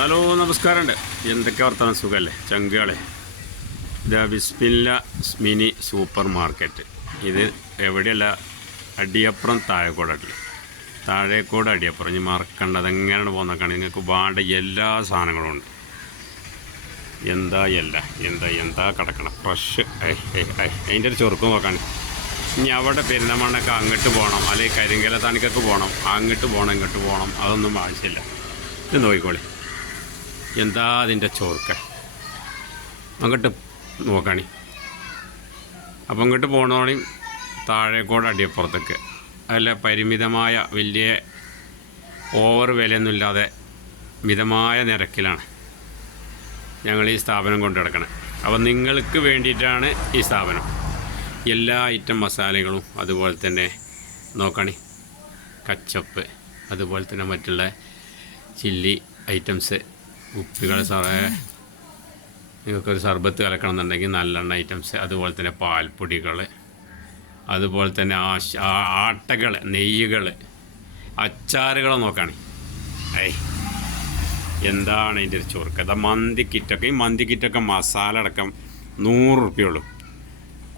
Hello നമസ്കാരമുണ്ട്. എന്തൊക്കെ വർത്തമാനം സുഖമല്ലേ? ചങ്കുകളെ. The Bismilla mini super market. ഇത് എവിടെയല്ല? അടിയപ്പുറം താഴെക്കോട് അടി താഴേക്കോട് അടിയപ്പുറം. ഇനി മറക്കണ്ടത് എങ്ങനെയാണ് പോകുന്നേക്കാണ് നിങ്ങൾക്ക് വേണ്ട എല്ലാ സാധനങ്ങളും ഉണ്ട്. എന്താ അല്ല എന്താ എന്താ കിടക്കണം? ഫ്രഷ്. അതിന്റെ ഒരു ചെറുക്കും നോക്കാണ് ഇനി അവിടെ പെരുന്തമണ്ണൊക്കെ അങ്ങോട്ട് പോകണം. അല്ലെങ്കിൽ കരിങ്കല തണിക്കൊക്കെ പോകണം. അങ്ങോട്ട് പോകണം ഇങ്ങോട്ട് പോകണം. അതൊന്നും ആവശ്യമില്ല. ഇത് നോക്കിക്കോളി. എന്താ അതിന്റെ ചോർക്ക? അങ്ങോട്ട് നോക്കണി. അപ്പം ഇങ്ങോട്ട് പോകണോണി താഴേക്കോട് അടിയപ്പുറത്തേക്ക്. അല്ല പരിമിതമായ വലിയ ഓവർ വിലയൊന്നുമില്ലാതെ മിതമായ നിരക്കിലാണ് ഞങ്ങൾ ഈ സ്ഥാപനം കൊണ്ടു നടക്കണം. അപ്പം നിങ്ങൾക്ക് വേണ്ടിയിട്ടാണ് ഈ സ്ഥാപനം. എല്ലാ ഐറ്റം മസാലകളും അതുപോലെ തന്നെ നോക്കണി. കച്ചപ്പ് അതുപോലെ തന്നെ മറ്റുള്ള ചില്ലി ഐറ്റംസ് ഉപ്പികൾ സാറേ. നിങ്ങൾക്കൊരു സർബത്ത് കലക്കണം എന്നുണ്ടെങ്കിൽ നല്ലെണ്ണ ഐറ്റംസ് അതുപോലെ തന്നെ പാൽപ്പൊടികൾ അതുപോലെ തന്നെ ആശ ആട്ടകൾ നെയ്യുകൾ അച്ചാറുകൾ നോക്കുകയാണ് ഏയ് എന്താണ് ഇതിന്റെ ഒരു ചോർക്ക് അതാ മന്തി കിറ്റൊക്കെ. ഈ മന്തി കിറ്റൊക്കെ മസാല അടക്കം നൂറ് റുപ്യുള്ളൂ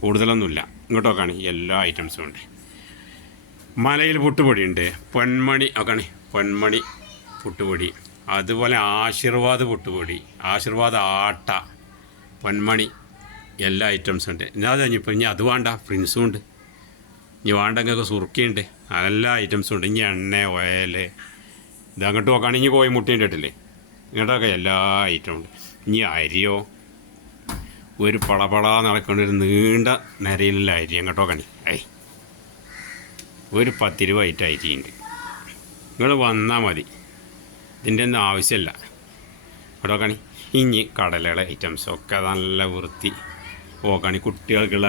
കൂടുതലൊന്നുമില്ല. ഇങ്ങോട്ട് നോക്കാണ്. എല്ലാ ഐറ്റംസും ഉണ്ട്. മലയിൽ പുട്ടുപൊടി ഉണ്ട് പൊന്മണി നോക്കണേ. പൊന്മണി പുട്ടുപൊടി. അതുപോലെ ആശീർവാദ് പൊട്ടുപൊടി ആശീർവാദ് ആട്ട പൊന്മണി എല്ലാ ഐറ്റംസും ഉണ്ട്. ഇനി അത് ഇനി അത് വേണ്ട പ്രിൻസും ഉണ്ട്. ഇനി വേണ്ടെങ്കിൽ സുറുക്കിയുണ്ട് എല്ലാ ഐറ്റംസും ഉണ്ട്. ഇനി എണ്ണ ഓയിൽ ഇത് അങ്ങോട്ട് നോക്കുകയാണെങ്കിൽ ഇനി കോഴിമുട്ടേന്റെ ഇട്ടില്ലേ ഇങ്ങോട്ടൊക്കെ എല്ലാ ഐറ്റവും ഉണ്ട്. ഇനി അരിയോ ഒരു പളപള നടക്കേണ്ട ഒരു നീണ്ട നിരയിലുള്ള അരി അങ്ങോട്ട് കണി ഐ ഒരു പത്തിരുപത് ഐറ്റം അരിയുണ്ട് നിങ്ങൾ വന്നാൽ മതി. ഇതിന്റെ ഒന്നും ആവശ്യമില്ല. ഇവിടെ നോക്കണി ഇനി കടലയുടെ ഐറ്റംസ് ഒക്കെ നല്ല വൃത്തി. നോക്കണി കുട്ടികൾക്കുള്ള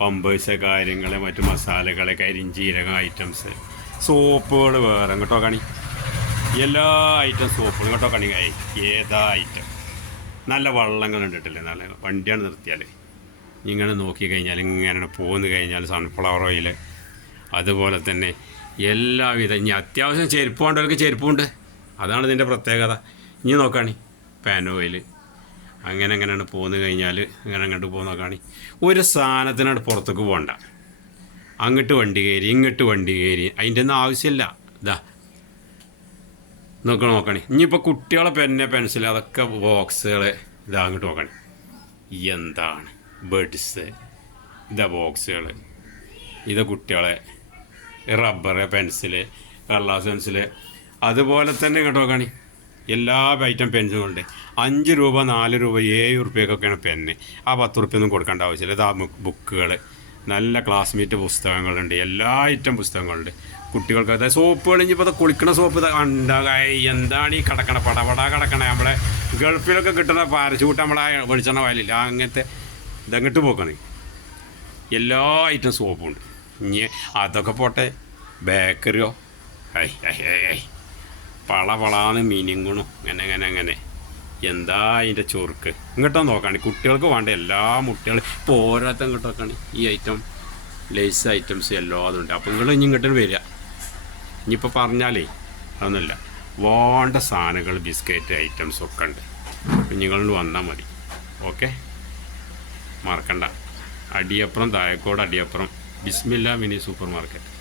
പമ്പേഴ്സ് കാര്യങ്ങൾ മറ്റു മസാലകൾ കരിഞ്ചീരകം ഐറ്റംസ് സോപ്പുകൾ വേറെ കേട്ടോ കണി. എല്ലാ ഐറ്റം സോപ്പുകളും കേട്ടോ കണി. ഏതാ ഐറ്റം നല്ല വള്ളങ്ങൾ കണ്ടിട്ടില്ലേ? നല്ല വണ്ടിയാണ് നിർത്തിയാൽ ഇങ്ങനെ നോക്കി കഴിഞ്ഞാൽ ഇങ്ങനെ പോന്നു കഴിഞ്ഞാൽ സൺഫ്ലവർ ഓയിൽ അതുപോലെ തന്നെ എല്ലാവിധ ഇനി അത്യാവശ്യം ചെരുപ്പ് വേണ്ടവർക്ക് ചെരുപ്പുണ്ട്. അതാണ് ഇതിന്റെ പ്രത്യേകത. ഇനി നോക്കാണി. പാനോയിൽ അങ്ങനെ അങ്ങനെയാണ് പോന്നു കഴിഞ്ഞാൽ അങ്ങനെ അങ്ങോട്ട് പോകുന്ന നോക്കാണി. ഒരു സാധനത്തിനാണ് പുറത്തേക്ക് പോകണ്ട അങ്ങോട്ട് വണ്ടി കയറി ഇങ്ങോട്ട് വണ്ടി കയറി. അതിന്റെ ഒന്നും ആവശ്യമില്ല. ഇതാ നോക്കണം നോക്കണേ. ഇനിയിപ്പോൾ കുട്ടികളെ പെന്നെ പെൻസിൽ അതൊക്കെ ബോക്സുകൾ ഇതാ അങ്ങോട്ട് നോക്കണേ. എന്താണ് ബേഡ്സ് ഇതാ ബോക്സുകൾ ഇതാ കുട്ടികളെ. റബ്ബർ പെൻസിൽ കടലാസ് പെൻസിൽ അതുപോലെ തന്നെ കേട്ടോ കാണി എല്ലാ ഐറ്റം പെൻസുകളുണ്ട് അഞ്ച് രൂപ നാല് രൂപ ഏഴ് റുപ്യക്കൊക്കെയാണ് പെന്ന് ആ പത്ത് റുപ്യൊന്നും കൊടുക്കേണ്ട ആവശ്യമില്ല. ഇതാ ബുക്കുകൾ നല്ല ക്ലാസ്മേറ്റ് പുസ്തകങ്ങളുണ്ട്. എല്ലാ ഐറ്റം പുസ്തകങ്ങളുണ്ട്. കുട്ടികൾക്ക് അതായത് സോപ്പുകൾ ഇനിയിപ്പോൾ ഇപ്പോൾ കുളിക്കണ സോപ്പ് ഇതാ ഉണ്ടാകായി എന്താണ് ഈ കിടക്കണ പടപട കിടക്കണ? നമ്മളെ ഗൾഫിലൊക്കെ കിട്ടുന്ന പാരച്ചൂട്ട് നമ്മളെ വെളിച്ചെണ്ണ വയലില്ല? അങ്ങനത്തെ ഇതങ്ങോട്ട് പോക്കണേ. എല്ലാ ഐറ്റം സോപ്പും ഉണ്ട്. ഇനി അതൊക്കെ പോട്ടെ. ബേക്കറിയോ? ഐ ഐ ഐ ഐ പള പളാന്ന് മീനിങ്ങണു അങ്ങനെ അങ്ങനെ അങ്ങനെ. എന്താ അതിന്റെ ചൊറുക്ക്? ഇങ്ങോട്ടോ നോക്കാണ്. കുട്ടികൾക്ക് വേണ്ട എല്ലാ മുട്ടികളും. ഇപ്പോൾ ഓരോരുത്തരും ഇങ്ങോട്ട് നോക്കാണ്. ഈ ഐറ്റം ലേസ് ഐറ്റംസ് എല്ലാം ഉണ്ട്. അപ്പോൾ നിങ്ങൾ ഇനി ഇങ്ങോട്ട് വരിക. ഇനിയിപ്പോൾ പറഞ്ഞാലേ അതൊന്നുമില്ല. വേണ്ട സാധനങ്ങൾ ബിസ്ക്കറ്റ് ഐറ്റംസ് ഒക്കെ ഉണ്ട്. നിങ്ങൾ വന്നാൽ മതി. ഓക്കെ മറക്കണ്ട. Adiyappuram Thazhekode Adiyappuram. Bismilla mini super market